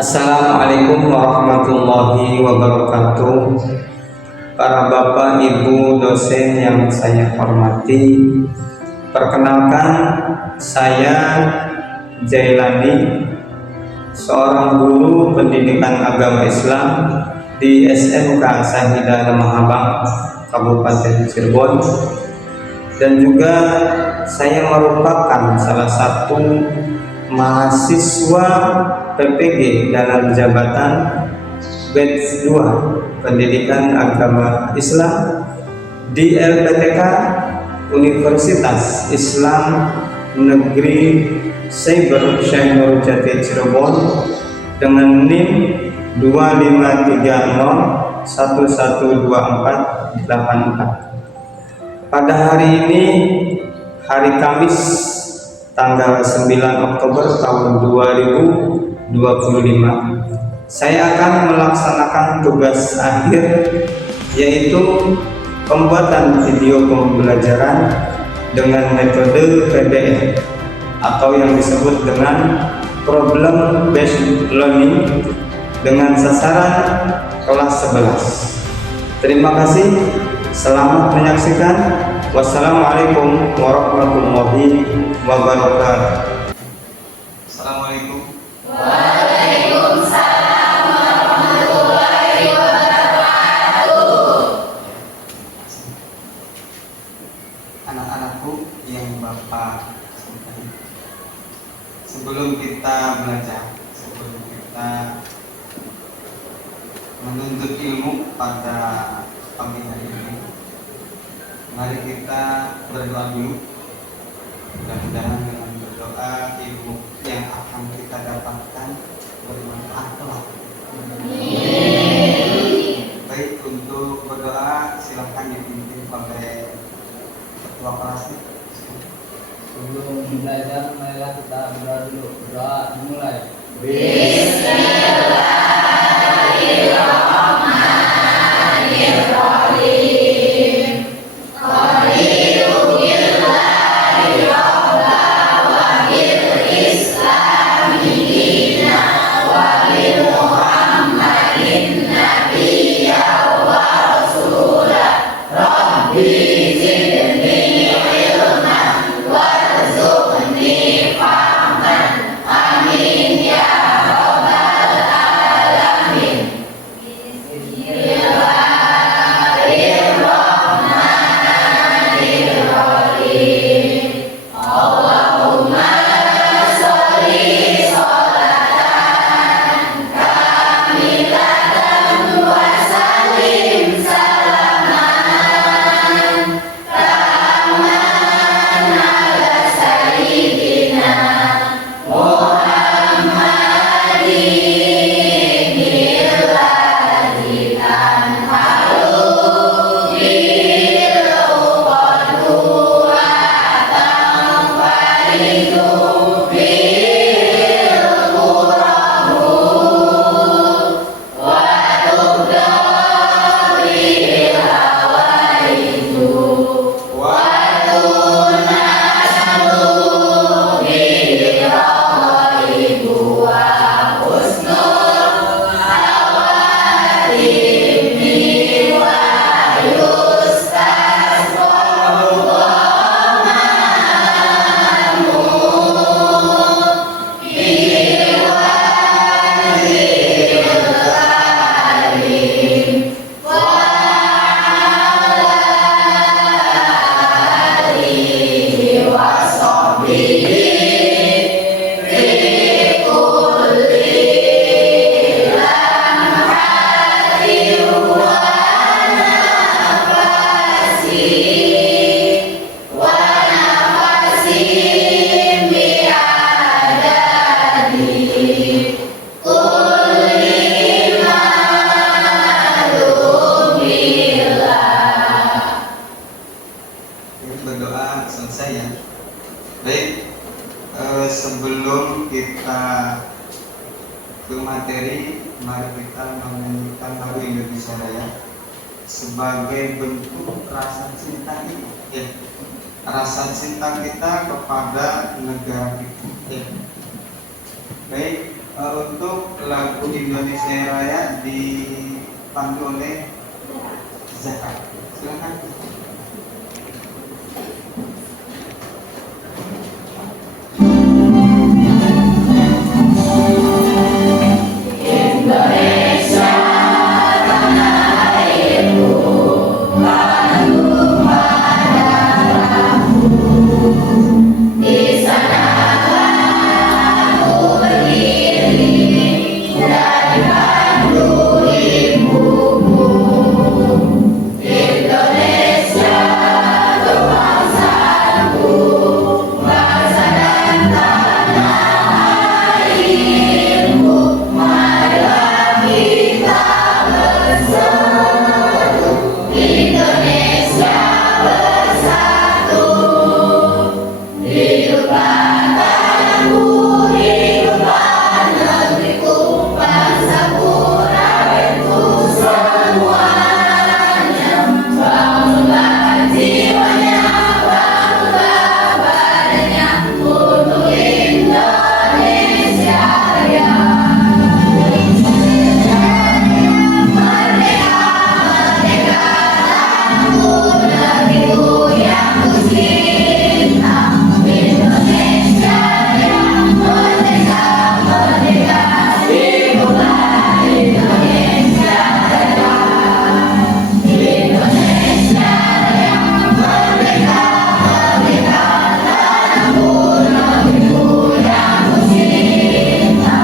Assalamualaikum warahmatullahi wabarakatuh. Para bapak ibu dosen yang saya hormati, perkenalkan saya Jailani, seorang guru pendidikan agama Islam di SMK Syahidah Lemah Abang, Kabupaten Cirebon, dan juga saya merupakan salah satu mahasiswa PPG dalam jabatan batch 2 Pendidikan Agama Islam di LPTK Universitas Islam Negeri Cyber Syekh Nurjati Cirebon dengan NIM 2530112484. Pada hari ini, hari Kamis tanggal 9 Oktober tahun 2025, saya akan melaksanakan tugas akhir, yaitu pembuatan video pembelajaran dengan metode PDF atau yang disebut dengan problem based learning dengan sasaran kelas 11. Terima kasih, selamat menyaksikan. Wassalamualaikum warahmatullahi wabarakatuh. Assalamualaikum. Waalaikumsalam warahmatullahi wabarakatuh. Anak-anakku yang Bapak cintai, sebelum kita belajar, sebelum kita menuntut ilmu pada pagi hari ini, mari kita berdoa dulu. Mudah-mudahan dengan berdoa ilmu yang akan kita dapatkan bermanfaat kelak. Baik, untuk berdoa silakan dipimpin oleh ketua kelasnya. Sebelum belajar, marilah kita berdoa dulu. Berdoa dimulai. Bismillahirrahmanirrahim. Qadiru billahi rabba wa bil islami dina wa bil muhammadin nabiyya wa rasulah. Rabbi zidni ilman warzuqni fahman. Amin ya rabbal alamin. Bismillahirrahmanirrahim. Allahumma sholli sholatan kamilatan wa sallim salaman taman ala sayyidina Muhammadin billadzi anhalu bil qadu wa tanfaridu bil qurahu wa tubda bil hawaidu wa tunasalu bil ghaibu wa husnul awatimi wa Berdoa selesai ya. Baik, sebelum kita ke materi, mari kita menyanyikan lagu Indonesia Raya sebagai bentuk rasa cinta kita, ya. Rasa cinta kita kepada negara kita, ya. Baik, Untuk lagu Indonesia Raya dipandu oleh Zahra. Silakan. Indonesia tanah airku, tanahku darahku. Di sana aku berdiri dari pandu ibuku. Indonesia kebangsaanku, bangsa dan tanah airku. Marilah kita bersatu, Indonesia bersatu. Hiduplah tanahku, hiduplah negeriku, bangsaku, rakyatku semuanya. Bangunlah jiwanya, bangunlah badannya untuk Indonesia Raya. Merdeka, merdeka, tanahku, negeriku yang ku cinta. Indonesia yang merdeka, merdeka, hiduplah Indonesia Raya. Indonesia yang merdeka, merdeka, tanahku, negeriku yang ku cinta.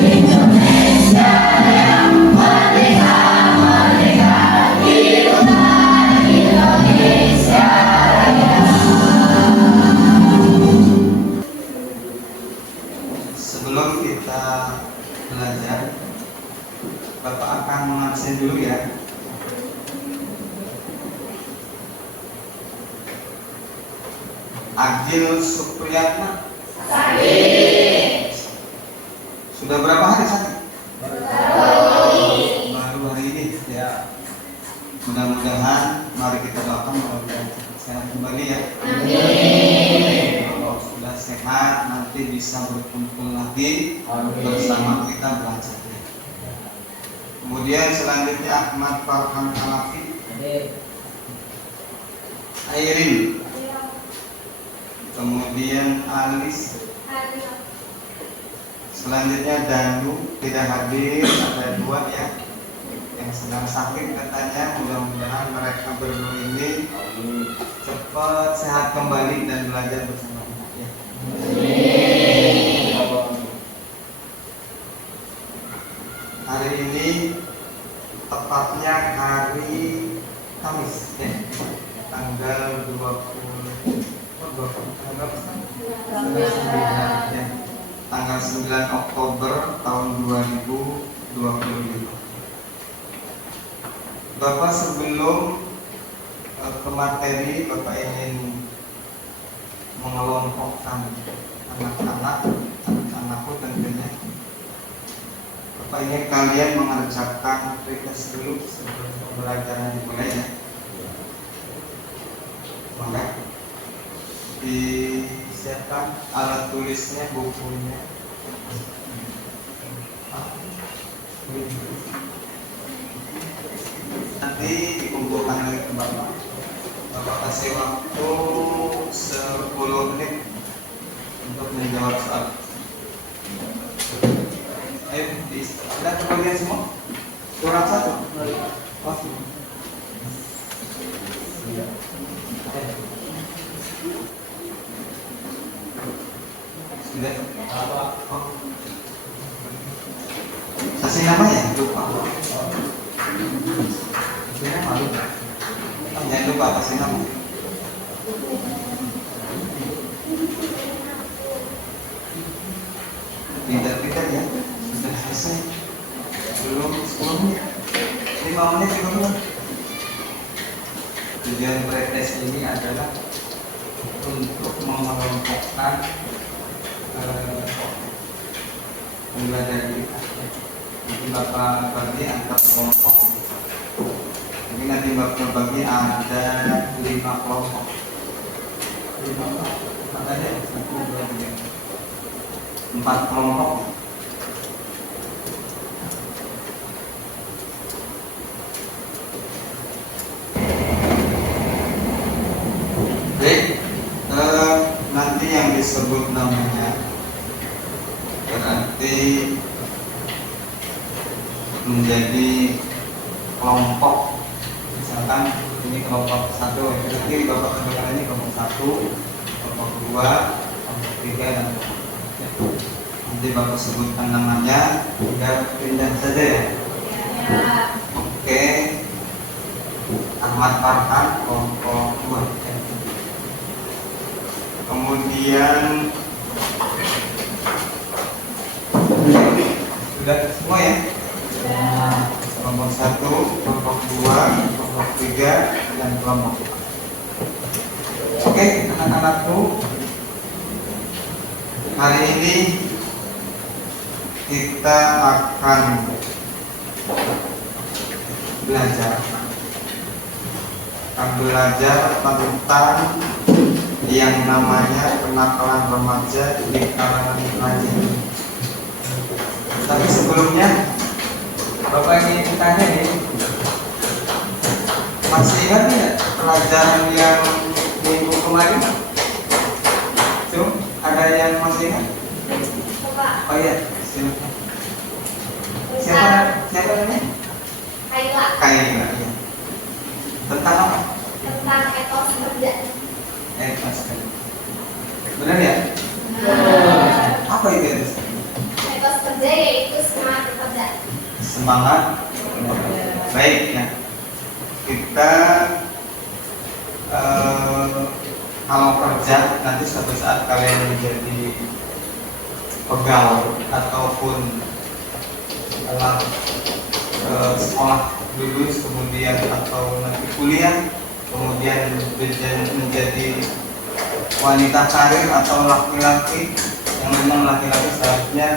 Indonesia yang merdeka, merdeka, hiduplah Indonesia Raya. Sebelum kita belajar, Bapak akan mengabsen dulu ya. Agil Supriyatna. Sudah berapa hari sakit? Baru hari ini ya. Mudah-mudahan mari kita doakan mudah-mudahan sehat kembali ya. Kalau sudah sehat nanti bisa berkumpul lagi bersama kita belajar. Kemudian selanjutnya Ahmad Farhan Hanafi, Airin, kemudian Alis, selanjutnya Danu tidak hadir, ada dua ya yang sedang sakit katanya. Mudah-mudahan mereka berdua ini cepat sehat kembali dan belajar bersama ya. Hari ini tepatnya hari Kamis ya, tanggal 9 Oktober tahun 2025. Bapak sebelum ke materi, Bapak ingin mengelompokkan anak-anakku tentunya. Bapak ingin kalian mengerjakan request dulu sebelum pembelajaran dimulai ya. Maka disiapkan alat tulisnya, bukunya. Nanti dikumpulkan lagi ke Bapak. Bapak kasih waktu 10 menit untuk menjawab soal. Ayo, sudah kebagian semua? Kurang satu? Oh. Sudah? Oh. Kasih nama ya? Lupa. Malu. Jangan lupa kasih nama. Pintar-pintar ya. Sudah selesai. Belum 10 menit. 5 menit juga. Tujuan pretest ini adalah untuk mengelompokkan pembelajaran kita. Nanti Bapak bagi antar kelompok. Ini nanti Bapak bagi ada 5 kelompok. 5 kelompok. Makanya 1, 2, 3, 4 kelompok. disebut namanya berarti menjadi kelompok. Misalkan ini kelompok 1, berarti Bapak tentukan ini kelompok 1, kelompok 2, kelompok 3 dan kelompok 4. Nanti Bapak sebutkan namanya, tinggal pindah saja ya. Oke. Ahmad Farhan kelompok 2. Kemudian sudah semua ya? Kelompok 1, kelompok 2, kelompok 3 dan kelompok 4. Oke, anak-anakku, hari ini kita akan belajar tentang yang namanya kenakalan remaja di kalangan remaja. Tapi sebelumnya, Bapak ingin tanya nih, masih ingat tidak pelajaran yang minggu kemarin? Tuh, ada yang masih ingat? Oh iya, silakan. Siapa namanya? Kaila. Kaila, ya. Tentang apa? Tentang etos kerja. Etos kerja. Benar ya? Apa itu etos? Etos kerja yaitu semangat bekerja. Semangat. Baik ya. Kita kalau kerja nanti suatu saat kalian menjadi pegawai ataupun sekolah lulus kemudian atau nanti kuliah kemudian menjadi wanita karir atau laki-laki yang memang laki-laki seharusnya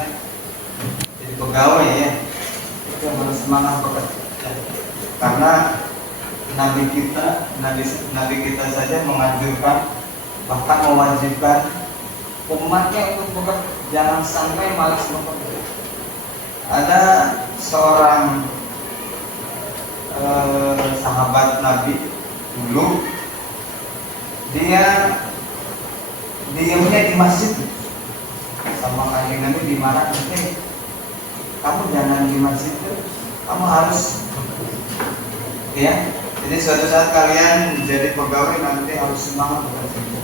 jadi pegawai ya, itu yang harus semangat bekerja karena Nabi kita saja menganjurkan bahkan mewajibkan umatnya untuk bekerja, jangan sampai malas bekerja. Ada seorang sahabat Nabi dulu, dia diamnya di masjid sama kanjeng Nabi dimarahin, kamu jangan di masjid, kamu harus ya. Jadi suatu saat kalian menjadi pegawai nanti harus semangat bekerja.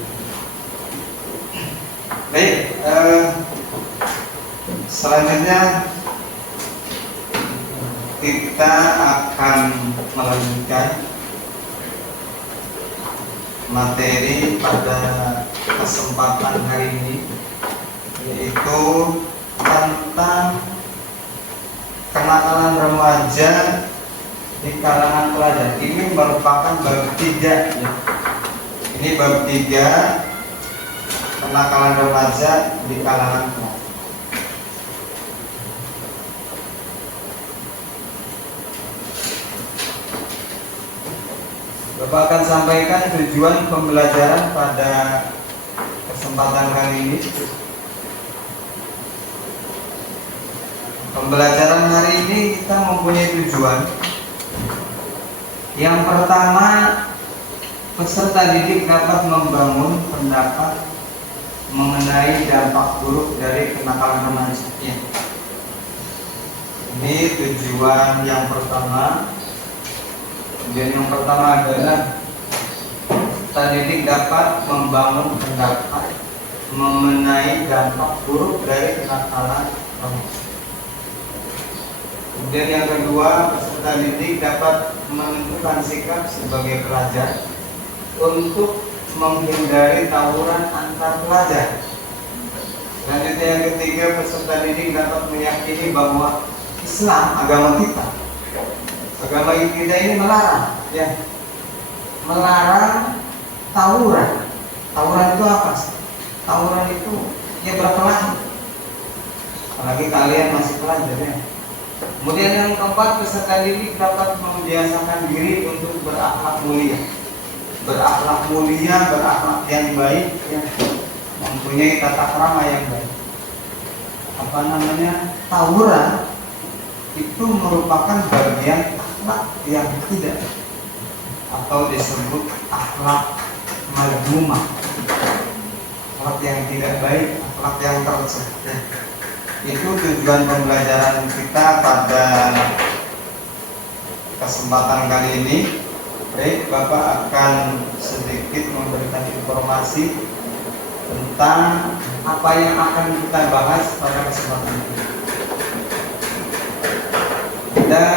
Baik, selanjutnya kita akan melanjutkan materi pada kesempatan hari ini, yaitu tentang kenakalan remaja di kalangan pelajar. Ini merupakan bab 3 ya. Ini bab 3 kenakalan remaja di kalangan pelajar. Bapak akan sampaikan tujuan pembelajaran pada kesempatan kali ini. Pembelajaran hari ini kita mempunyai tujuan. Yang pertama, peserta didik dapat membangun pendapat mengenai dampak buruk dari kenakalan remaja. Ini tujuan yang pertama. Kemudian yang pertama adalah peserta didik dapat membangun pendapat mengenai dampak buruk dari kenakalan remaja. Kemudian yang kedua, peserta didik dapat menentukan sikap sebagai pelajar untuk menghindari tawuran antar pelajar. Selanjutnya yang ketiga, peserta didik dapat meyakini bahwa Islam, agama kita ini melarang, ya, melarang tawuran. Tawuran itu apa? Tawuran itu ya berkelahi. Apalagi kalian masih pelajar ya. Kemudian yang keempat, peserta didik dapat membiasakan diri untuk berakhlak mulia. Berakhlak mulia, berakhlak yang baik, ya, mempunyai tata krama yang baik. Apa namanya? Tawuran itu merupakan bagian akhlak yang tidak, atau disebut akhlak madhumah. Akhlak akhlak yang tidak baik, akhlak yang tercela. Itu tujuan pembelajaran kita pada kesempatan kali ini. Baik, Bapak akan sedikit memberikan informasi tentang apa yang akan kita bahas pada kesempatan ini. Ada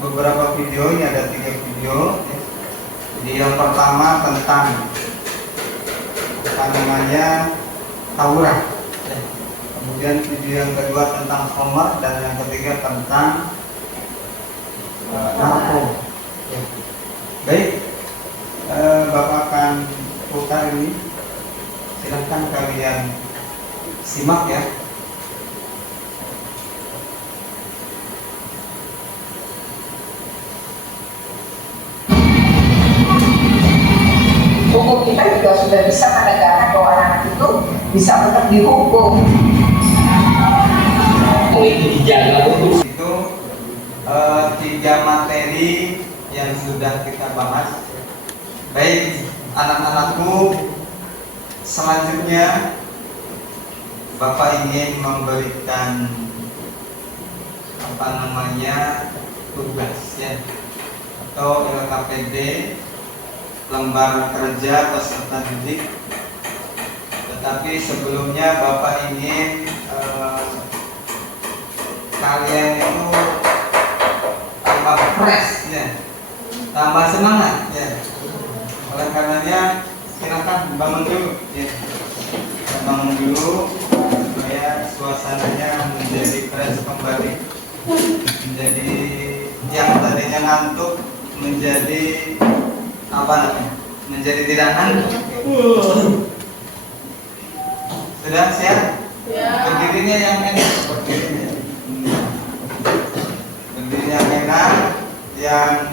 beberapa video, ini ada 3 video. Video yang pertama tentang tawuran. Kemudian video yang kedua tentang khamar, dan yang ketiga tentang narkoba. Baik, Bapak akan putar ini. Silahkan kalian simak ya. Hukum kita juga sudah bisa menegakkan bahwa anak itu bisa tetap dihukum. Itu dijaga betul. Itu 3 materi yang sudah kita bahas. Baik, anak-anakku, selanjutnya Bapak ingin memberikan tugas ya, atau LKPD, lembar kerja peserta didik. Tetapi sebelumnya Bapak ingin kalian itu tambah fresh ya, tambah semangat ya. Oleh karenanya silakan bangun dulu ya. Bangun dulu supaya suasananya menjadi fresh kembali, menjadi yang tadinya ngantuk menjadi menjadi tidak ngantuk. Sudah siap? Berdirinya yang enak, berdirinya yang enak, yang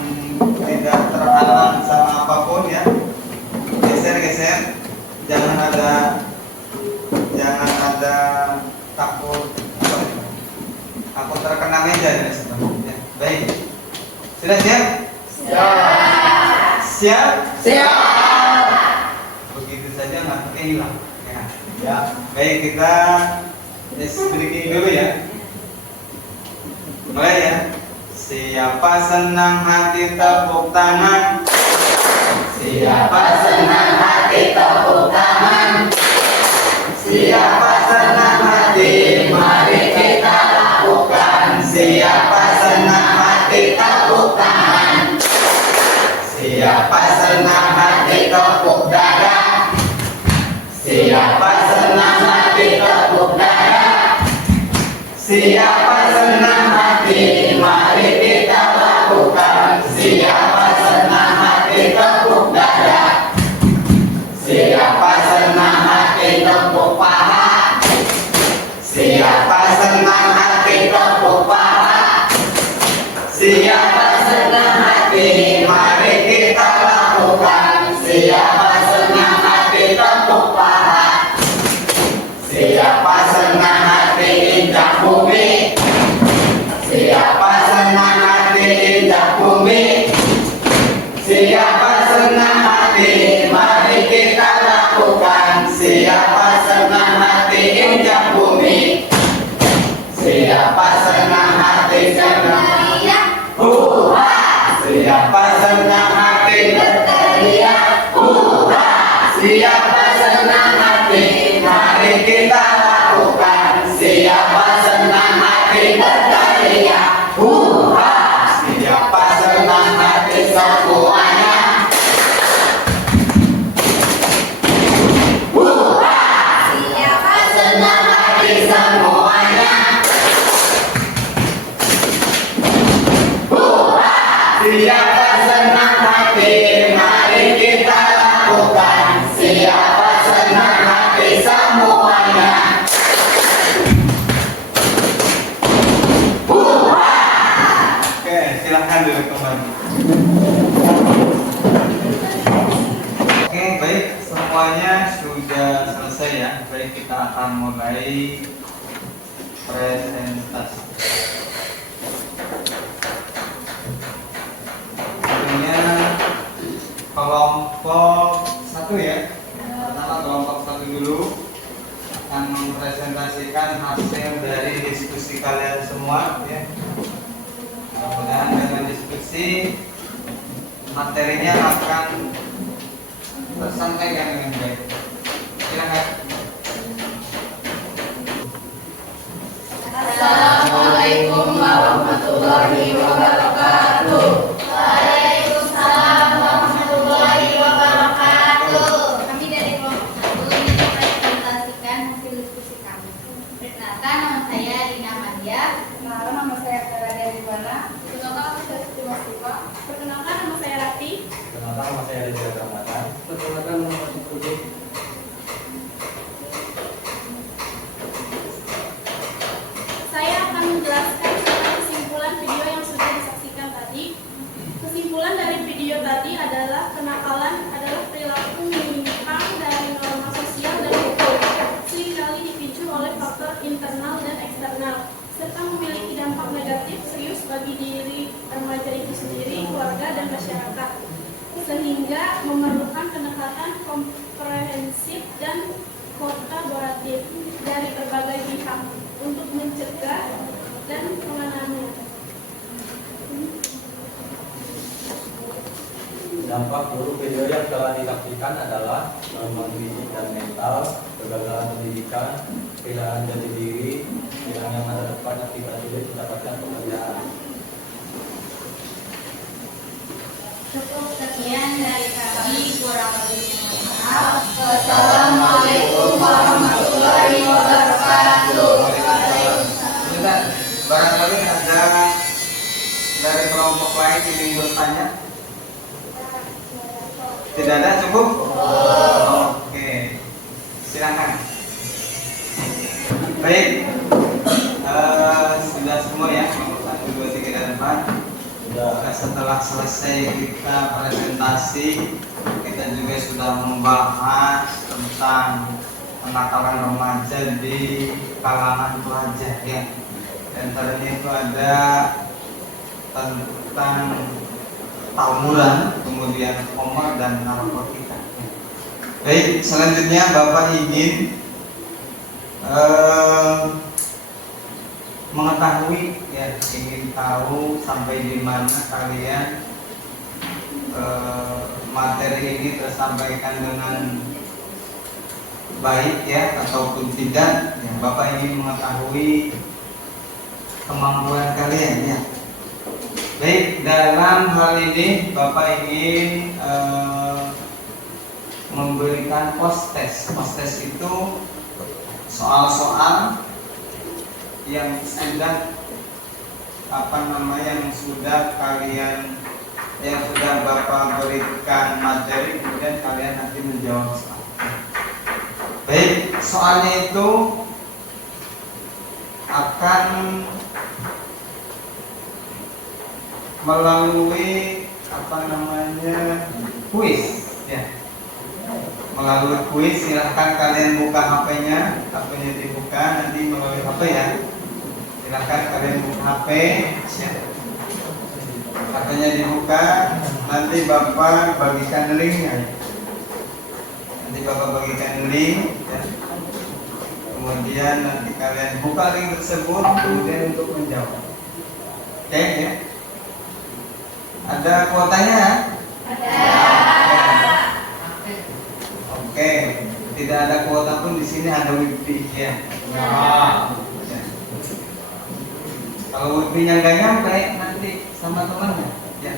tidak terhalang sama apapun ya. Geser, jangan ada takut terkena meja ya. Baik, sudah siap? Siap. Begitu saja nggak hilang ya. Baik, kita breaking dulu ya. Mulai ya. Siapa senang hati tepuk tangan. Siapa senang hati tepuk tangan. Siapa senang hati, mari kita lakukan. Siapa senang hati tepuk tangan. Siapa senang hati tepuk dada. Siapa senang hati tepuk dada. Siapa senang hati, mari kita lakukan. Siapa senang hati tepuk dada. Siapa senang hati tepuk paha. Siapa senang hati tepuk paha. Siapa senang hati, mari kita lakukan. Siapa senang hati tepuk paha. Siapa senang hati injak bumi. Siapa senang hati injak bumi. Siapa senang hati, mari kita lakukan. Siapa senang hati injak bumi. Siapa senang hati Berteriak. hurra. Siapa senang hati Berteriak hurra. Siapa senang hati, mari kita lakukan. Siapa senang hati Berteriak hurra. Siapa senang hati semuanya. Hurra. Siapa Senang hati semuanya. Hurra. Siapa senang hati, mari kita lakukan. Siapa senang hati semuanya. Hurra. Oke, silahkan duduk kembali. Oke, baik, semuanya sudah selesai ya. Baik, kita akan mulai presentasi. Tentunya kelompok 1 ya. Pertama kelompok 1 dulu. akan mempresentasikan hasil dari diskusi kalian semua ya. Mudah-mudahan dengan diskusi materinya akan tersampaikan dengan baik. Silakan. Assalamualaikum warahmatullahi wabarakatuh. Waalaikumsalam warahmatullahi wabarakatuh. Kami dari kelompok 1 ingin mempresentasikan hasil diskusi kami. Perkenalkan, nama saya Rina Madia. Perkenalkan, nama saya Clara dari Bana. Perkenalkan, nama saya Siti Masifa. Perkenalkan, nama saya Rati. Kenapa nama saya Rizal Ramadan? Perkenalkan nama saya Putri. Saya akan menjelaskan tentang kesimpulan video yang sudah disaksikan tadi. Kesimpulan dari video tadi adalah kenakalan adalah perilaku menyimpang dari norma sosial dan hukum, seringkali dipicu oleh faktor internal dan eksternal, serta memiliki dampak negatif serius bagi diri remaja itu sendiri, keluarga, dan masyarakat, sehingga memerlukan pendekatan komprehensif dan kolaboratif dari berbagai pihak untuk mencegah dan mengenangnya. Dampak buruk video yang telah disaksikan adalah mendidik dan mental, kegagalan pendidikan, kehilangan jati diri, hilangnya masa depan akibat sulit mendapatkan pekerjaan. Cukup sekian dari kami, kurang lebihnya mohon maaf. Wassalamualaikum warahmatullahi wabarakatuh. Sebentar, barangkali ada dari kelompok lain yang ingin bertanya? Tidak ada, cukup? Oke, silakan. Baik, sudah semua ya, nomor 1, 2, 3, dan 4. Setelah selesai kita presentasi, kita juga sudah membahas tentang kenakalan remaja di kalangan pelajar ya. Dan tadinya itu ada tentang tawuran, kemudian homer dan narkotika. Baik, selanjutnya Bapak ingin mengetahui ya, ingin tahu sampai di mana kalian materi ini tersampaikan dengan baik ya ataupun tidak ya. Bapak ingin mengetahui kemampuan kalian ya. Baik, dalam hal ini Bapak ingin memberikan post-test. Post-test itu soal-soal yang sudah yang sudah Bapak berikan materi, kemudian kalian nanti menjawab soal. Baik, soalnya itu akan melalui kuis ya. Melalui kuis, silahkan kalian buka HP-nya dibuka nanti melalui HP ya. Silahkan kalian buka HP ya. HP-nya dibuka, nanti Bapak bagikan linknya. Nanti Bapak bagikan link ya. Kemudian nanti kalian buka link tersebut kemudian untuk menjawab. Oke ya. Ada kuotanya? Ada. Oke, tidak ada kuota pun di sini ada wifi ya. Nah, ya. Kalau wifi-nya nggak nyampe nanti sama temannya ya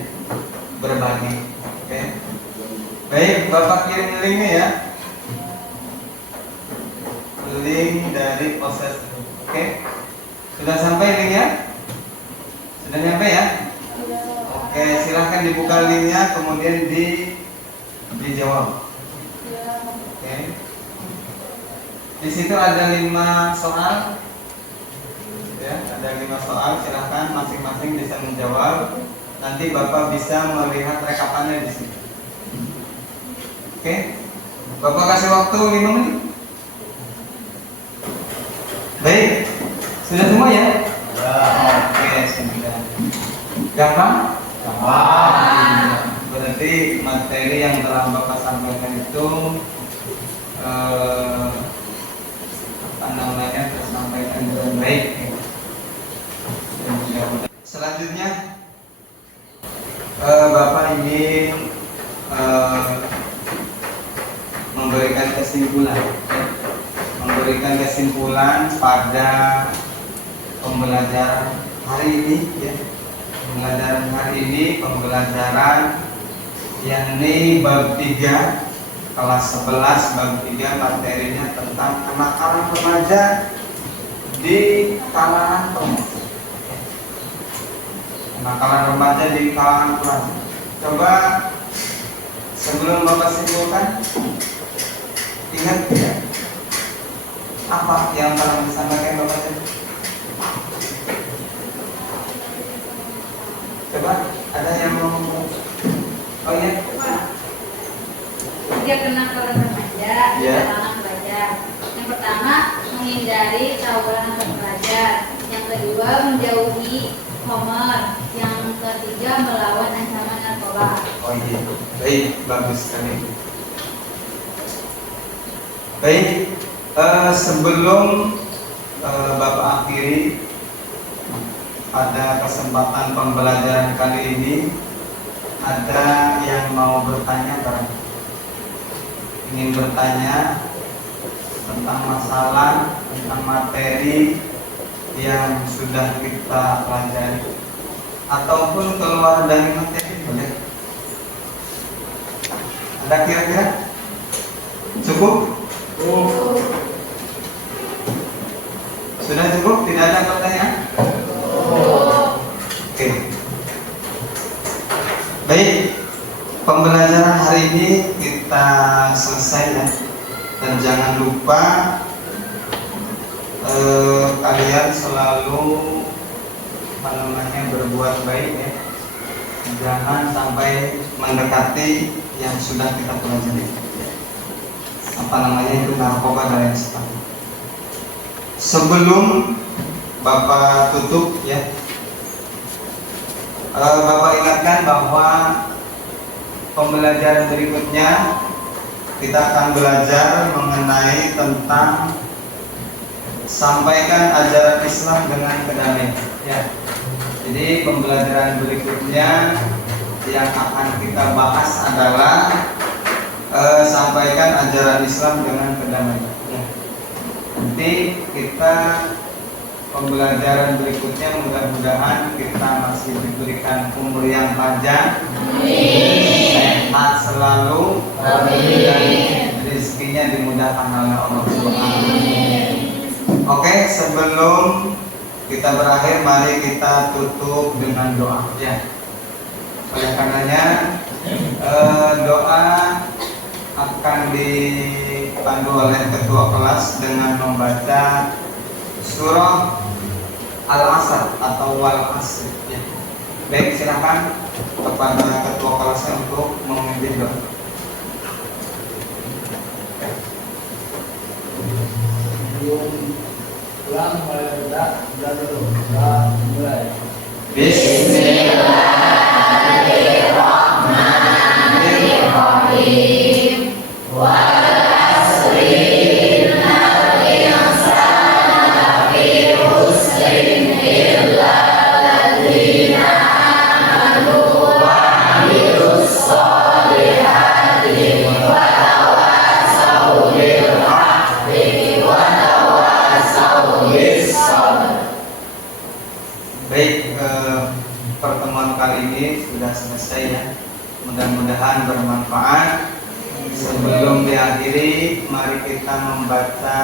berbagi. Oke. Baik, Bapak kirim linknya ya. Link dari proses. Oke. Sudah sampai linknya? Sudah nyampe ya? Oke, silahkan dibuka linknya kemudian dijawab. Oke. Di situ ada 5 soal. Ya, ada 5 soal. Silahkan masing-masing bisa menjawab. Nanti Bapak bisa melihat rekapannya di sini. Oke. Bapak kasih waktu 5 menit. Baik. Sudah semua ya? Ya. Oke, sudah. Gampang? Berarti materi yang telah Bapak sampaikan itu kesimpulan, memberikan kesimpulan pada pembelajaran hari ini ya. Pembelajaran hari ini pembelajaran yakni bab 3 kelas 11 bab 3 materinya tentang kenakalan remaja di kalangan remaja. Kenakalan remaja di kalangan remaja. Coba sebelum Bapak simpulkan, ingat ya apa yang pernah disampaikan Bapak tadi? Coba ada yang mau? Oh iya. Tiga kenakalan remaja di Ya. kalangan pelajar. Yang pertama, menghindari tawuran antar pelajar. Yang kedua, menjauhi homer. Yang ketiga, melawan ancaman narkoba. Oh iya, baik, bagus sekali. Baik, sebelum Bapak akhiri pada kesempatan pembelajaran kali ini, ada yang mau bertanya barangkali? Ingin bertanya tentang masalah, tentang materi yang sudah kita pelajari, ataupun keluar dari materi boleh. Ada kira-kira? Cukup? Sudah cukup? Tidak ada pertanyaan? Oke. Baik, pembelajaran hari ini kita selesai ya. Dan jangan lupa kalian selalu berbuat baik ya. Jangan sampai mendekati yang sudah kita pelajari. Itu narkoba dan lain sebagainya. Sebelum Bapak tutup ya, Bapak ingatkan bahwa pembelajaran berikutnya kita akan belajar mengenai tentang sampaikan ajaran Islam dengan kedamaian ya. Jadi pembelajaran berikutnya yang akan kita bahas adalah sampaikan ajaran Islam dengan kedamaian ya. Nanti kita pembelajaran berikutnya mudah-mudahan kita masih diberikan umur yang panjang, sehat selalu, dan rezekinya dimudahkan oleh Allah Subhanahu. Oke, sebelum kita berakhir, mari kita tutup dengan doa ya. Oleh karenanya doa akan dipandu oleh ketua kelas dengan membaca surah Al-Asr atau Wal Asr ya. Baik, silakan kepada ketua kelasnya untuk memimpin doa. Ulang mulai berdoa dulu. Mulai. Bismillahirrahmanirrahim. Wal asri innal insana lafi khusrin illa alladziina aamanu wa 'amilus sholihati wa tawassaw bil haqqi wa tawassaw bis sabr. Baik, pertemuan kali ini sudah selesai ya. Mudah-mudahan bermanfaat. Sebelum diakhiri, mari kita membaca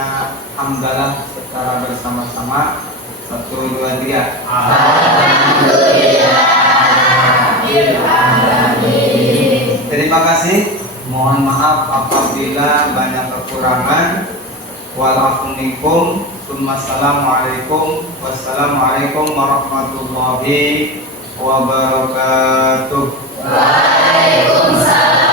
hamdalah secara bersama-sama. 1, 2, 3. Alhamdulillahirrahmanirrahim. Terima kasih. Mohon maaf apabila banyak kekurangan. Walaupunikum. Assalamualaikum warahmatullahi wabarakatuh. Waalaikumsalam.